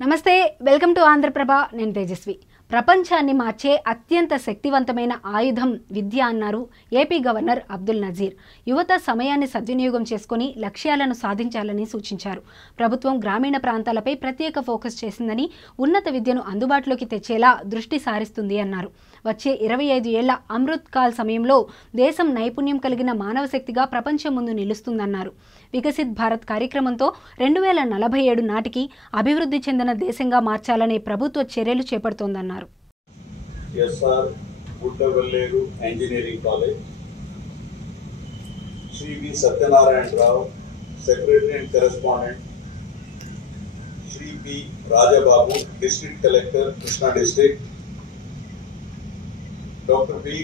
నమస్తే welcome to Andhraprabha నేను తేజస్వి ప్రపంచాన్ని మార్చే అత్యంత శక్తివంతమైన ఆయుధం విద్య అన్నారు ఏపీ గవర్నర్ అబ్దుల్ నజీర్ యువత సమయాన్ని సద్వినియోగం చేసుకొని లక్ష్యాలను సాధించాలని సూచించారు ప్రభుత్వం గ్రామీణ ప్రాంతాలపై ప్రత్యేక ఫోకస్ చేసిందని ఉన్నత విద్యను అందుబాటులోకి తెచ్చేలా దృష్టి సారిస్తుంది అన్నారు వచ్చే 25 ఏళ్ల అమృత్ కాల్ సమయంలో దేశం నైపుణ్యం కలిగిన మానవ శక్తిగా ప్రపంచం ముందు నిలుస్తుందన్నారు వికసిత్ భారత్ కార్యక్రమంతో 2047 నాటికి అభివృద్ధి చెందిన దేశంగా మార్చాలనే ప్రభుత్వ చర్యలు చేపడుతోందన్నారు. SR Gudlavalleru engineering college, Shri V Satyanarayana Rao secretary and correspondent, Shri P Rajababu district collector Krishna district, doctor P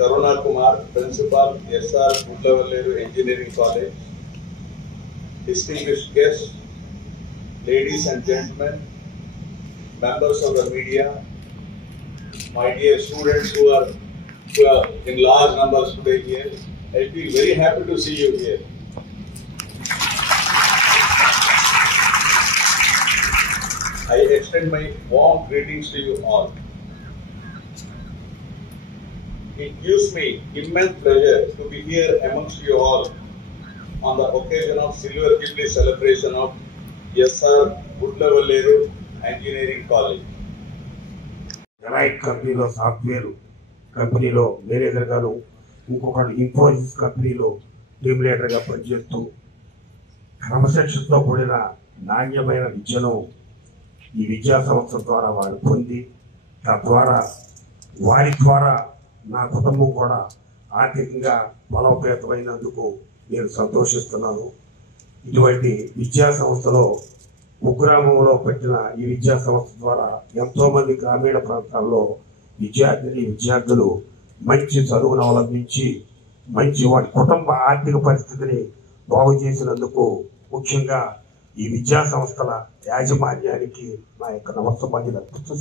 Karuna Kumar principal SR Gudlavalleru engineering college, distinguished guests, ladies and gentlemen, members of the media, my dear students who are in large numbers today here, I feel very happy to see you here. I extend my warm greetings to you all. It gives me immense pleasure to be here amongst you all on the occasion of Silver Jubilee celebration of SR Gudlavalleru Engineering College. Right కంపెనీలో software కంపెనీలో manager గాను, ఇంకొకరు ఇన్ఫోసిస్ కంపెనీలో team లీడర్గా పనిచేస్తూ క్రమశిక్షణతో కూడిన నాణ్యమైన విద్యను ఈ విద్యా సంస్థ ద్వారా వారు పొంది తద్వారా వారి ద్వారా నా కుటుంబం కూడా ఆర్థికంగా బలోపేతమైనందుకు నేను సంతోషిస్తున్నాను. ఇటువంటి విద్యా సంస్థలో కుగ్రామంలో పెట్టిన ఈ విద్యా సంస్థ ద్వారా ఎంతోమంది గ్రామీణ ప్రాంతాల్లో విద్యార్థులు మంచి చదువును అవలంబించి మంచి వాటి కుటుంబ ఆర్థిక పరిస్థితిని బాగు చేసినందుకు ముఖ్యంగా ఈ విద్యా సంస్థల యాజమాన్యానికి నా యొక్క నమస్కారాలు అర్పిస్తూ